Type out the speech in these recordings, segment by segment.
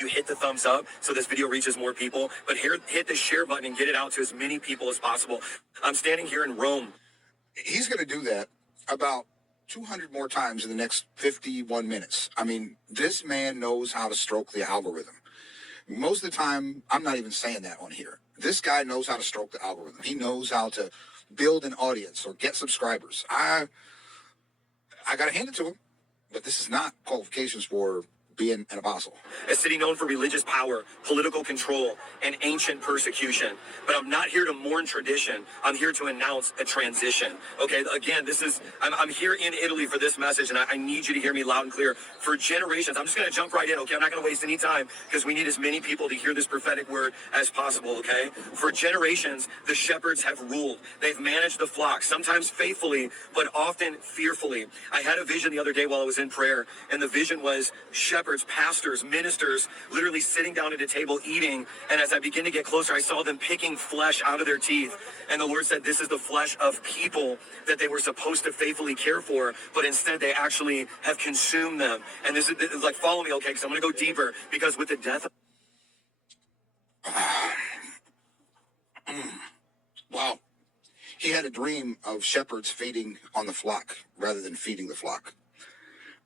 you hit the thumbs up so this video reaches more people, but hit the share button and get it out to as many people as possible. I'm standing here in Rome. He's going to do that about 200 more times in the next 51 minutes. I mean, this man knows how to stroke the algorithm. Most of the time, I'm not even saying that on here. This guy knows how to stroke the algorithm. He knows how to build an audience or get subscribers. I got to hand it to him, but this is not qualifications for being an apostle. A city known for religious power, political control, and ancient persecution. But I'm not here to mourn tradition. I'm here to announce a transition. Okay, again, I'm here in Italy for this message, and I need you to hear me loud and clear. For generations, I'm just going to jump right in, okay? I'm not going to waste any time because we need as many people to hear this prophetic word as possible, okay? For generations, the shepherds have ruled. They've managed the flock, sometimes faithfully, but often fearfully. I had a vision the other day while I was in prayer, and the vision was shepherds, pastors, ministers, literally sitting down at a table eating, and as I begin to get closer, I saw them picking flesh out of their teeth, and the Lord said this is the flesh of people that they were supposed to faithfully care for, but instead they actually have consumed them. And this is like, follow me, okay, because I'm going to go deeper, because with the death of... Wow. He had a dream of shepherds feeding on the flock rather than feeding the flock.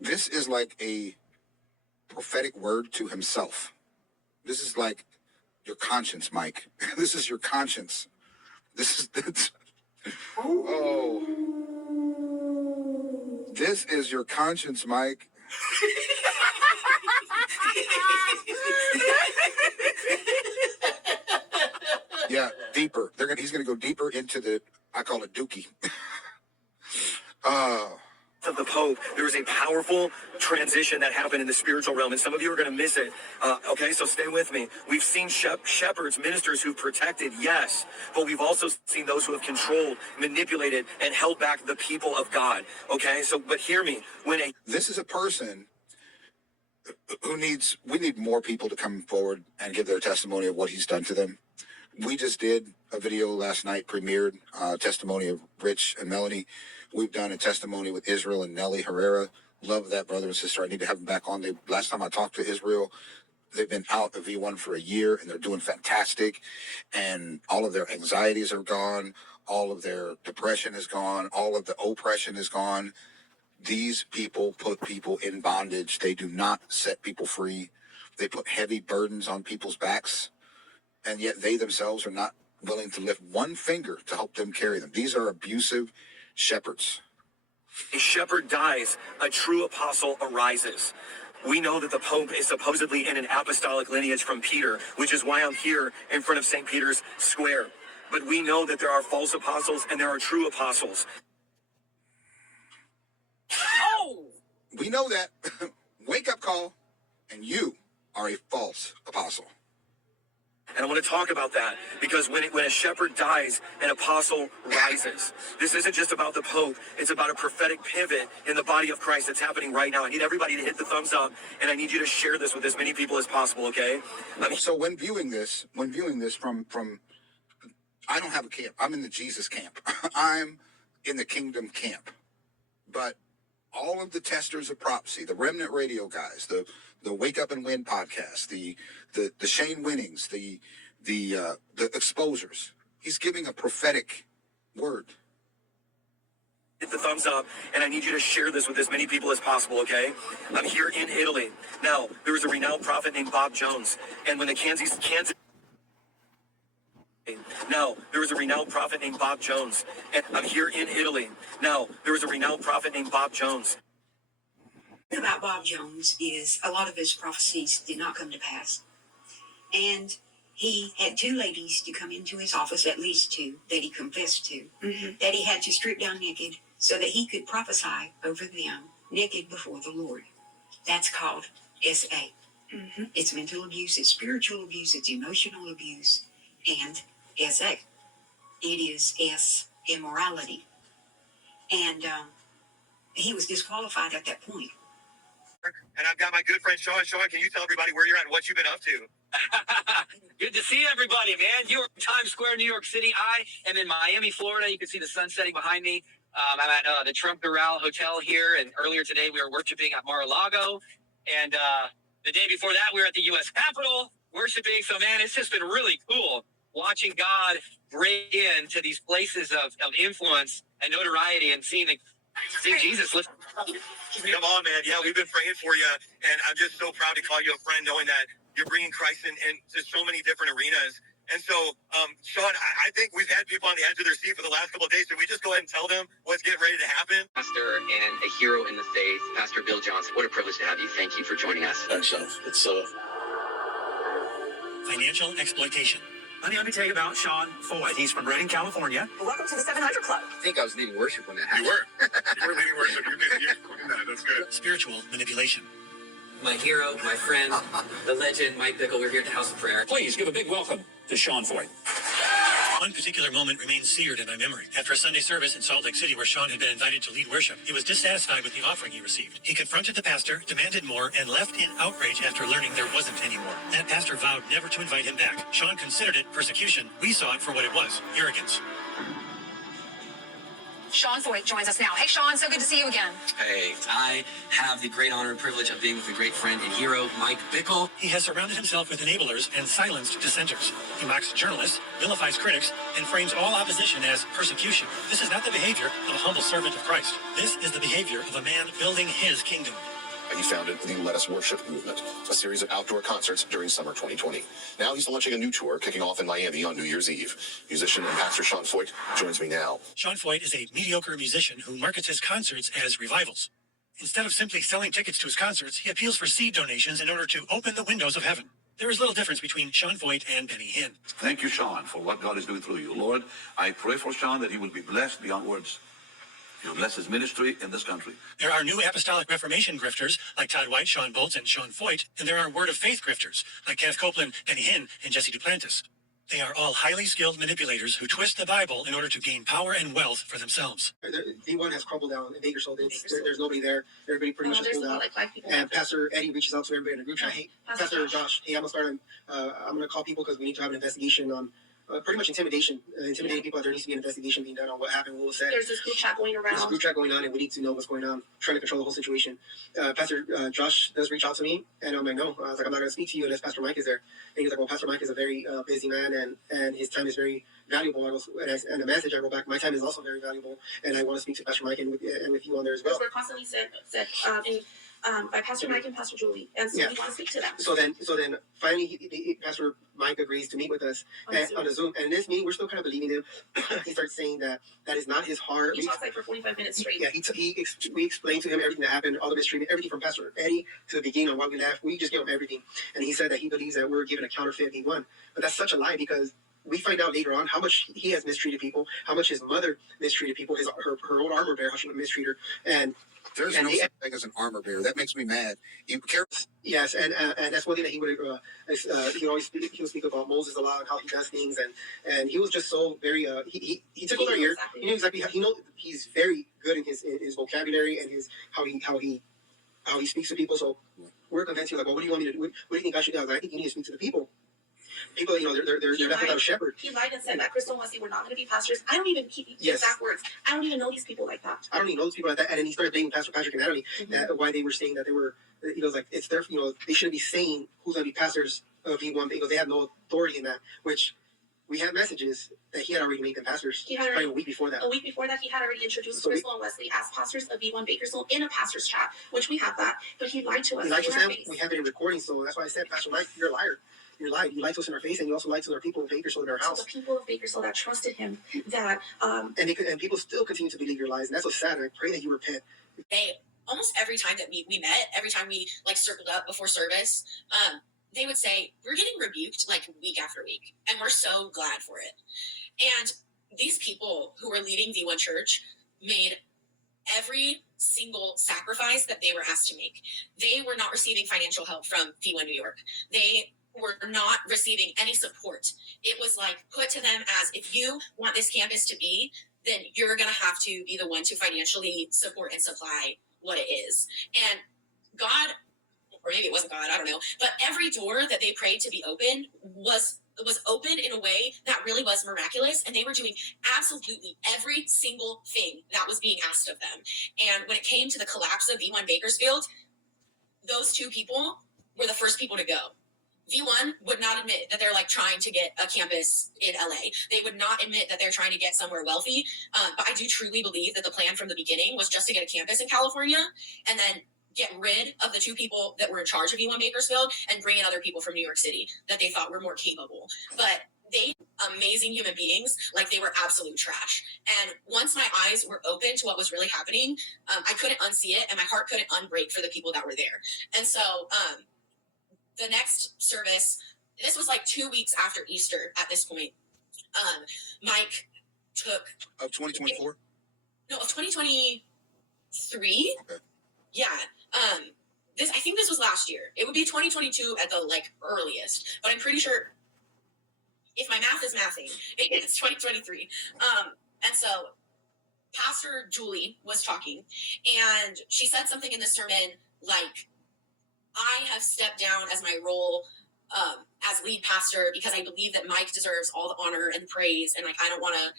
This is like a prophetic word to himself. This is like your conscience, Mike. This is your conscience. Oh. This is your conscience, Mike. Yeah, deeper. He's gonna go deeper into the, I call it dookie. Of the Pope, there was a powerful transition that happened in the spiritual realm, and some of you are going to miss it. Okay, so stay with me. We've seen shepherds, ministers who've protected, yes, but we've also seen those who have controlled, manipulated, and held back the people of God. Okay, so, but hear me. This is a person who we need more people to come forward and give their testimony of what he's done to them. We just did a video last night, premiered testimony of Rich and Melanie. We've done a testimony with Israel and Nelly Herrera. Love that brother and sister. I need to have them back on. Last time I talked to Israel, they've been out of V1 for a year, and they're doing fantastic. And all of their anxieties are gone. All of their depression is gone. All of the oppression is gone. These people put people in bondage. They do not set people free. They put heavy burdens on people's backs, and yet they themselves are not willing to lift one finger to help them carry them. These are abusive shepherds. A shepherd dies, a true apostle arises. We know that the Pope is supposedly in an apostolic lineage from Peter, which is why I'm here in front of St. Peter's Square. But we know that there are false apostles and there are true apostles. Oh! We know that. Wake up call, and you are a false apostle. And I want to talk about that because when a shepherd dies, an apostle rises. This isn't just about the Pope. It's about a prophetic pivot in the body of Christ that's happening right now. I need everybody to hit the thumbs up, and I need you to share this with as many people as possible, okay? So when viewing this from I don't have a camp. I'm in the Jesus camp. I'm in the kingdom camp. But all of the testers of prophecy, the Remnant Radio guys, the Wake Up and Win podcast, the Shane Winnings, the exposers. He's giving a prophetic word. Hit the thumbs up, and I need you to share this with as many people as possible, okay? I'm here in Italy. Now, there was a renowned prophet named Bob Jones, and when the Kansas Now, there was a renowned prophet named Bob Jones, and I'm here in Italy. Now, there was a renowned prophet named Bob Jones. The thing about Bob Jones is a lot of his prophecies did not come to pass. And he had two ladies to come into his office, at least two, that he confessed to, that he had to strip down naked so that he could prophesy over them naked before the Lord. That's called SA. It's mental abuse, it's spiritual abuse, it's emotional abuse, and SA. It is S, immorality. And he was disqualified at that point. And I've got my good friend Shawn. Shawn, can you tell everybody where you're at and what you've been up to? Good to see everybody, man. You're in Times Square, New York City. I am in Miami, Florida. You can see the sun setting behind me. I'm at the Trump Doral Hotel here, and earlier today we were worshiping at Mar-a-Lago. And The day before that, we were at the U.S. Capitol worshiping. So, man, it's just been really cool watching God break into these places of influence and notoriety and seeing Jesus lift. Come on, man. Yeah, we've been praying for you, and I'm just so proud to call you a friend, knowing that you're bringing Christ into so many different arenas. And so, Shawn, I think we've had people on the edge of their seat for the last couple of days. Should we just go ahead and tell them what's getting ready to happen? Pastor and a hero in the faith, Pastor Bill Johnson. What a privilege to have you. Thank you for joining us. Thanks, Shawn. It's Financial exploitation. Let me tell you about Shawn Feucht. He's from Redding, California. Welcome to the 700 Club. I think I was leading worship when that happened. You were leading worship. That's good. Spiritual manipulation. My hero, my friend, the legend, Mike Bickle. We're here at the House of Prayer. Please give a big welcome to Shawn Feucht. One particular moment remains seared in my memory. After a Sunday service in Salt Lake City where Shawn had been invited to lead worship, he was dissatisfied with the offering he received. He confronted the pastor, demanded more, and left in outrage after learning there wasn't any more. That pastor vowed never to invite him back. Shawn considered it persecution. We saw it for what it was, arrogance. Shawn Feucht joins us now. Hey, Shawn, so good to see you again. Hey, I have the great honor and privilege of being with a great friend and hero, Mike Bickle. He has surrounded himself with enablers and silenced dissenters. He mocks journalists, vilifies critics, and frames all opposition as persecution. This is not the behavior of a humble servant of Christ. This is the behavior of a man building his kingdom. He founded the Let Us Worship movement, a series of outdoor concerts during summer 2020. Now he's launching a new tour, kicking off in Miami on New Year's Eve. Musician and pastor Shawn Feucht joins me now. Shawn Feucht is a mediocre musician who markets his concerts as revivals. Instead of simply selling tickets to his concerts, he appeals for seed donations in order to open the windows of heaven. There is little difference between Shawn Feucht and Benny Hinn. Thank you, Shawn, for what God is doing through you. Lord, I pray for Shawn that he will be blessed beyond words. He'll bless his ministry in this country. There are New Apostolic Reformation grifters like Todd White, Sean Boltz, and Shawn Feucht, and there are Word of Faith grifters like Kenneth Copeland, Benny Hinn, and Jesse Duplantis. They are all highly skilled manipulators who twist the Bible in order to gain power and wealth for themselves. D1 has crumbled down in Bakersfield. There's nobody there. Everybody pretty much is pulled out. Like 5 people. And Pastor Eddie reaches out to everybody in the group chat. Hey, Pastor Josh, hey, I'm going to call people because we need to have an investigation on pretty much intimidation. Intimidating people. There needs to be an investigation being done on what happened, what was said. There's this group chat going around. There's a group chat going on, and we need to know what's going on. Trying to control the whole situation. Pastor Josh does reach out to me, and I'm like, no. I was like, I'm not going to speak to you unless Pastor Mike is there. And he's like, well, Pastor Mike is a very busy man, and his time is very valuable. And the message I wrote back, my time is also very valuable, and I want to speak to Pastor Mike and with you on there as well. We're constantly said by Pastor Mike and Pastor Julie, and so we want to speak to them. So then, finally, Pastor Mike agrees to meet with us on a Zoom. And in this meeting, we're still kind of believing him. He starts saying that is not his heart. He talks like for 45 minutes straight. Yeah, we explained to him everything that happened, all the mistreatment, everything from Pastor Eddie to the beginning on why we left. We just gave him everything. And he said that he believes that we're given a counterfeit V1. But that's such a lie, because we find out later on how much he has mistreated people, how much his mother mistreated people, her old armor bearer, how she would mistreat her. And There's no such thing as an armor bearer. That makes me mad. You care. Yes, and that's one thing that he would he would speak about Moses a lot and how he does things, and he was just so very he tickled our ear. He knew exactly he's very good in his vocabulary and his how he speaks to people. So we're convinced. He's like, well, what do you want me to do? What do you think I should do? I was like, I think you need to speak to the people. People, they're left without a shepherd. He lied and said that Crystal and Wesley were not going to be pastors. I don't even keep exact words. I don't even know these people like that. I don't even know these people like that. And then he started blaming Pastor Patrick and Natalie why they were saying that they were. He goes like, it's their, they shouldn't be saying who's going to be pastors of V1 because they have no authority in that. Which we have messages that he had already made them pastors. Probably a week before that. A week before that, he had already introduced Crystal and Wesley as pastors of V1 Bakersfield in a pastor's chat, which we have that. But he lied to us. He lied to us. We have it in recording, so that's why I said, Pastor Mike, you're a liar. You lied. You lied to us in our face, and you also lied to our people of Bakersfield in our house. So the people of Bakersfield that trusted him, that and people still continue to believe your lies, and that's so sad. And I pray that you repent. They almost every time that we met, every time we circled up before service, they would say we're getting rebuked week after week, and we're so glad for it. And these people who were leading V1 Church made every single sacrifice that they were asked to make. They were not receiving financial help from V1 New York. They were not receiving any support. It was put to them as, if you want this campus to be, then you're going to have to be the one to financially support and supply what it is. And God, or maybe it wasn't God, I don't know, but every door that they prayed to be open was open in a way that really was miraculous, and they were doing absolutely every single thing that was being asked of them. And when it came to the collapse of V1 Bakersfield, those two people were the first people to go. V1 would not admit that they're like trying to get a campus in LA. They would not admit that they're trying to get somewhere wealthy. But I do truly believe that the plan from the beginning was just to get a campus in California and then get rid of the two people that were in charge of V1 Bakersfield and bring in other people from New York City that they thought were more capable. But they amazing human beings, like they were absolute trash. And once my eyes were open to what was really happening, I couldn't unsee it, and my heart couldn't unbreak for the people that were there. And so the next service, this was like 2 weeks after Easter at this point. Mike took Of 2024? No, of 2023. Okay. Yeah. I think this was last year. It would be 2022 at the like earliest, but I'm pretty sure if my math is mathing, it's 2023. And so Pastor Julie was talking, and she said something in the sermon like, I have stepped down as my role as lead pastor because I believe that Mike deserves all the honor and praise, and like I don't want to,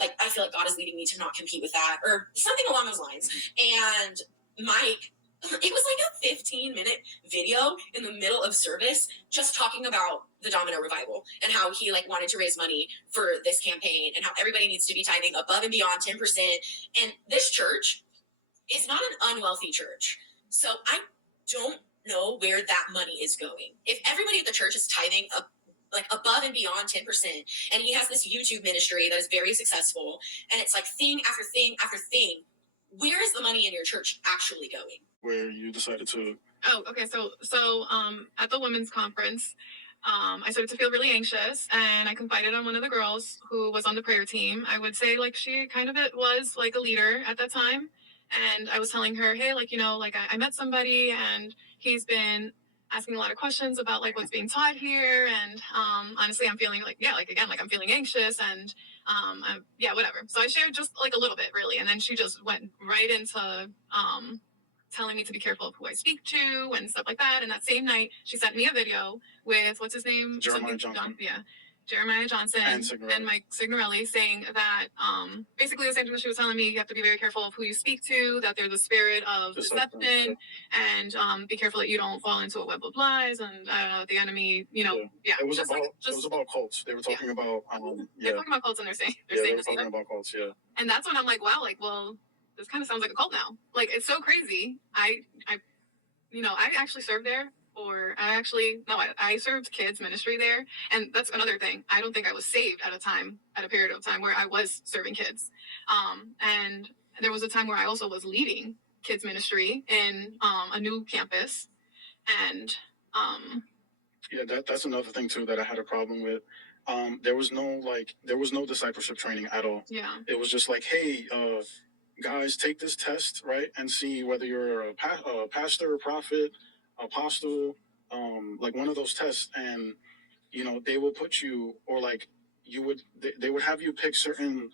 like I feel like God is leading me to not compete with that, or something along those lines. And Mike, it was like a 15-minute video in the middle of service just talking about the Domino Revival and how he like wanted to raise money for this campaign and how everybody needs to be tithing above and beyond 10%. And this church is not an unwealthy church. So I don't know where that money is going. If everybody at the church is tithing up like above and beyond 10%, and he has this YouTube ministry that is very successful, and it's like thing after thing after thing, where is the money in your church actually going? Where you decided to... Oh, okay. So at the women's conference, I started to feel really anxious, and I confided on one of the girls who was on the prayer team. I would say like she kind of was like a leader at that time. And I was telling her, hey, like, you know, like I met somebody and he's been asking a lot of questions about like what's being taught here. And honestly, I'm feeling like, yeah, like again, like I'm feeling anxious and yeah, whatever. So I shared just like a little bit really. And then she just went right into telling me to be careful of who I speak to and stuff like that. And that same night, she sent me a video with, what's his name? Jeremiah Johnson. Jeremiah Johnson and Mike Signorelli saying that basically the same thing that she was telling me, you have to be very careful of who you speak to, that there's a spirit of deception, and be careful that you don't fall into a web of lies and the enemy, you know, yeah. It was about cults. They were talking about they're talking about cults, and they're saying they were talking about cults, yeah. And that's when I'm like, wow, like, well, this kind of sounds like a cult now. Like, it's so crazy. I actually served there. I served kids ministry there. And that's another thing. I don't think I was saved at a period of time where I was serving kids. And there was a time where I also was leading kids ministry in a new campus. And yeah, that's another thing too that I had a problem with. There was no discipleship training at all. Yeah. It was just like, hey, guys, take this test, right, and see whether you're a pastor, prophet, apostle, like one of those tests, and you know they will put you, or like they would have you pick certain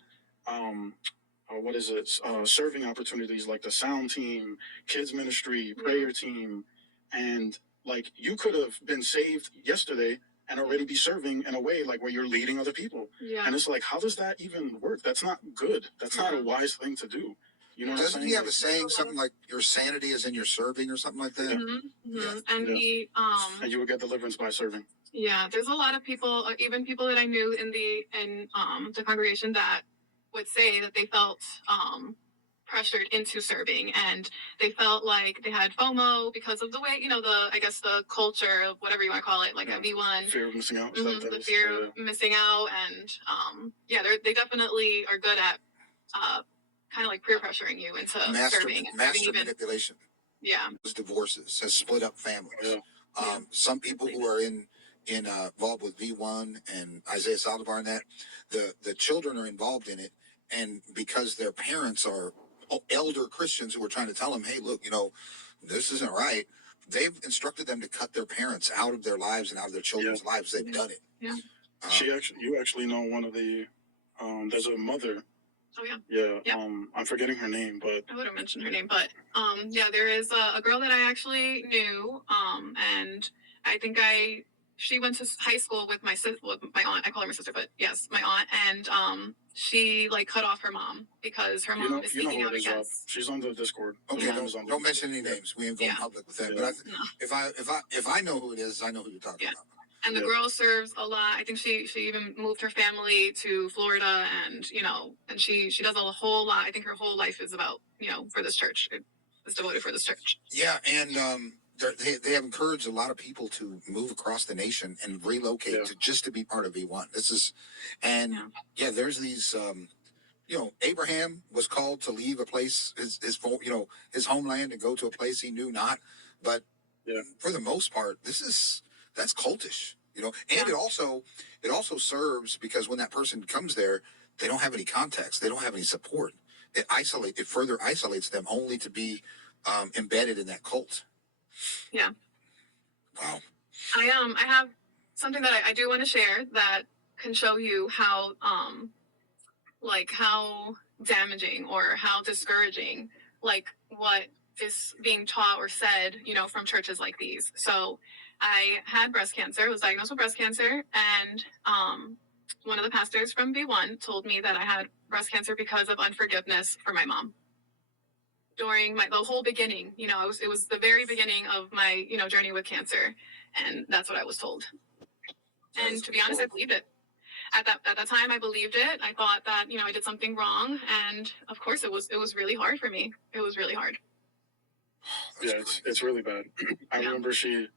serving opportunities, like the sound team, kids ministry, prayer team, and like you could have been saved yesterday and already be serving in a way like where you're leading other people. Yeah. And it's like, how does that even work? That's not good. That's not a wise thing to do. You know, doesn't he have a saying something like your sanity is in your serving or something like that? Mm-hmm. Mm-hmm. Yeah. And he and you will get deliverance by serving. Yeah, there's a lot of people, even people that I knew in the congregation, that would say that they felt pressured into serving, and they felt like they had FOMO because of the way, you know, the culture of whatever you want to call it, like everyone. Fear of missing out. Mm-hmm, the fear of missing out, and they definitely are good at kind of like peer pressuring you into serving. Master manipulation. Yeah. Divorces has split up families. Yeah. Some people who are involved with V1 and Isaiah Saldivar and that, the children are involved in it, and because their parents are elder Christians who are trying to tell them, hey, look, you know, this isn't right. They've instructed them to cut their parents out of their lives and out of their children's lives. They've done it. Yeah. You actually know one of the there's a mother. Oh yeah. Yeah. Yeah. I'm forgetting her name, but I would have mentioned her name, but there is a girl that I actually knew, and I think I she went to high school with my aunt. I call her my sister, but yes, my aunt, and she like cut off her mom because her mom is speaking out against. She's on the Discord. Okay, Yeah. don't mention any names. We ain't going public with that. Yeah. But if I know who it is, I know who you're talking about. And the girl serves a lot. I think she even moved her family to Florida, and and she does a whole lot. I think her whole life is about for this church. Is devoted for this church. Yeah, and they have encouraged a lot of people to move across the nation and relocate to be part of V1. There's these. Abraham was called to leave a place, his homeland, and go to a place he knew not. But for the most part, that's cultish, and it also serves because when that person comes there, they don't have any context, they don't have any support. It further isolates them only to be embedded in that cult. Yeah. Wow. I have something that I do want to share that can show you how how damaging or how discouraging what is being taught or said from churches like these. So I had breast cancer, was diagnosed with breast cancer, and one of the pastors from V1 told me that I had breast cancer because of unforgiveness for my mom. During the whole beginning, it was the very beginning of my journey with cancer, and that's what I was told. And to be honest, I believed it. At that time, I believed it. I thought that I did something wrong, and of course, it was really hard for me. It was really hard. Yeah, it's really bad. I remember she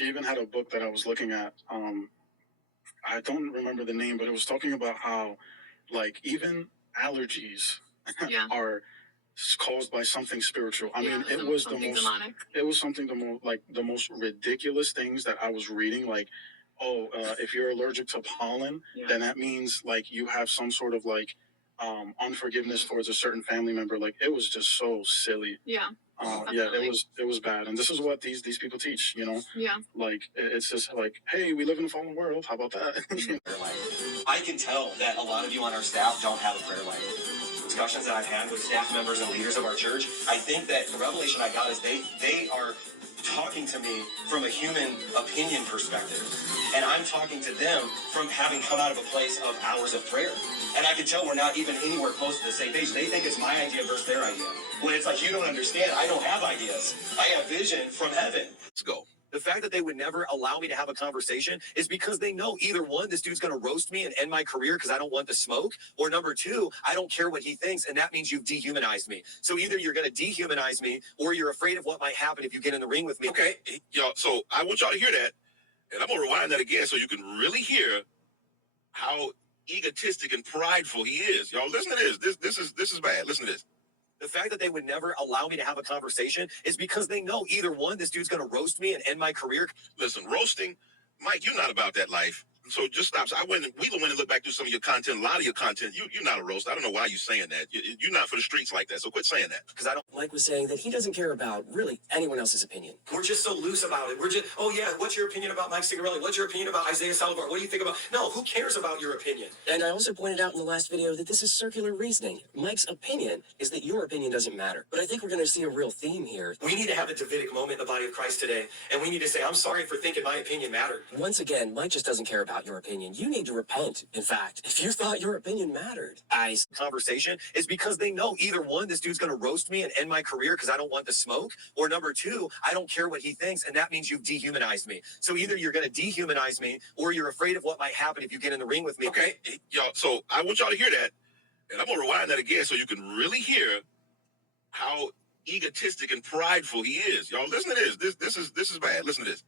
even had a book that I was looking at. I don't remember the name, but it was talking about how even allergies are caused by something spiritual. I mean, it was demonic. It was something the most ridiculous things that I was reading. If you're allergic to pollen, then that means you have some sort of unforgiveness towards a certain family member. It was just so silly. Yeah. It was bad, and this is what these people teach. Yeah. It's just hey, we live in a fallen world. How about that? I can tell that a lot of you on our staff don't have a prayer life. Discussions that I've had with staff members and leaders of our church, I think that the revelation I got is they are talking to me from a human opinion perspective, and I'm talking to them from having come out of a place of hours of prayer. And I can tell we're not even anywhere close to the same page. They think it's my idea versus their idea. When it's you don't understand, I don't have ideas. I have vision from heaven. Let's go. The fact that they would never allow me to have a conversation is because they know either one, this dude's going to roast me and end my career because I don't want the smoke, or number two, I don't care what he thinks, and that means you've dehumanized me. So either you're going to dehumanize me, or you're afraid of what might happen if you get in the ring with me. Okay, y'all, so I want y'all to hear that, and I'm going to rewind that again so you can really hear how egotistic and prideful he is. Y'all, listen to this. This is bad. Listen to this. The fact that they would never allow me to have a conversation is because they know either one, this dude's going to roast me and end my career. Listen, roasting, Mike, you're not about that life. So just stop. So we went and looked back through some of your content, a lot of your content. You're not a roast. I don't know why you're saying that. You're not for the streets like that. So quit saying that. Because I don't. Mike was saying that he doesn't care about really anyone else's opinion. We're just so loose about it. We're just, oh yeah, what's your opinion about Mike Signorelli? What's your opinion about Isaiah Salazar? What do you think about? No, who cares about your opinion? And I also pointed out in the last video that this is circular reasoning. Mike's opinion is that your opinion doesn't matter. But I think we're going to see a real theme here. We need to have a Davidic moment in the body of Christ today, and we need to say, I'm sorry for thinking my opinion mattered. Once again, Mike just doesn't care about your opinion. You need to repent. In fact, if you thought your opinion mattered, conversation is because they know either one, this dude's going to roast me and end my career because I don't want the smoke, or number two, I don't care what he thinks, and that means you've dehumanized me. So either you're going to dehumanize me, or you're afraid of what might happen if you get in the ring with me. Okay, y'all, so I want y'all to hear that, and I'm going to rewind that again so you can really hear how egotistic and prideful he is. Y'all, listen to this. This is bad. Listen to this.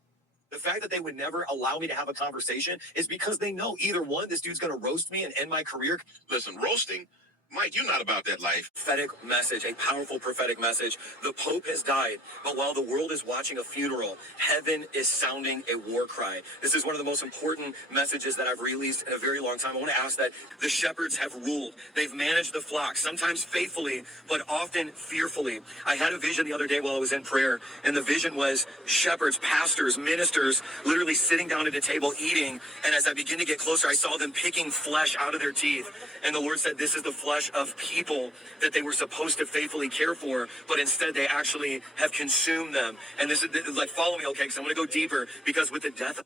The fact that they would never allow me to have a conversation is because they know either one, this dude's going to roast me and end my career. Listen, roasting, Mike, you're not about that life. Prophetic message, a powerful prophetic message. The Pope has died, but while the world is watching a funeral, heaven is sounding a war cry. This is one of the most important messages that I've released in a very long time. I want to ask that the shepherds have ruled. They've managed the flock, sometimes faithfully, but often fearfully. I had a vision the other day while I was in prayer, and the vision was shepherds, pastors, ministers, literally sitting down at a table eating, and as I begin to get closer, I saw them picking flesh out of their teeth. And the Lord said, this is the flesh of people that they were supposed to faithfully care for, but instead they actually have consumed them. And this is follow me, okay, because I want to go deeper, because with the death